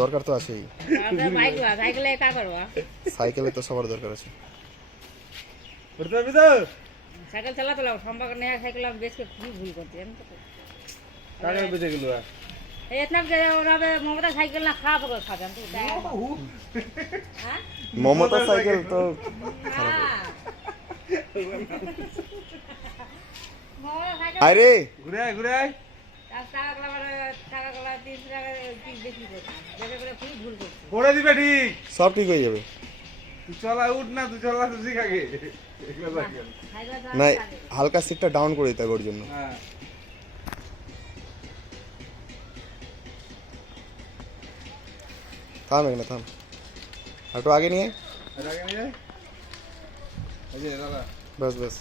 দরকার তো আছেই, সাইকেলে তো সবার দরকার আছে। সাইকেল চালাতে লাগো সম্পর্ক নেই, সাইকেল আমি বেশ কি ভুল করছি জানো তো। কাগজ বেঁচে গেল এই इतना ওরা মমতা সাইকেল না খারাপ করে খাবেন তো হ্যাঁ মমতা সাইকেল তো আরে ঘুরে আয় ঘুরে আয়। টাকাগুলো 300 টাকা কি বেশি করছে, বেশি করে খুব ভুল করছে। করে দিবে ঠিক। সব ঠিক হয়ে যাবে। তুই চলা উঠ না, তুই চলা তো শিখ আগে। না, হালকা সিটটা ডাউন করে দিতে হবে ওর জন্য। হ্যাঁ থাম এখানে থাম, একটু আগে নিয়ে আর আগে নিয়ে যায়। এই যে দাদা বাস বাস।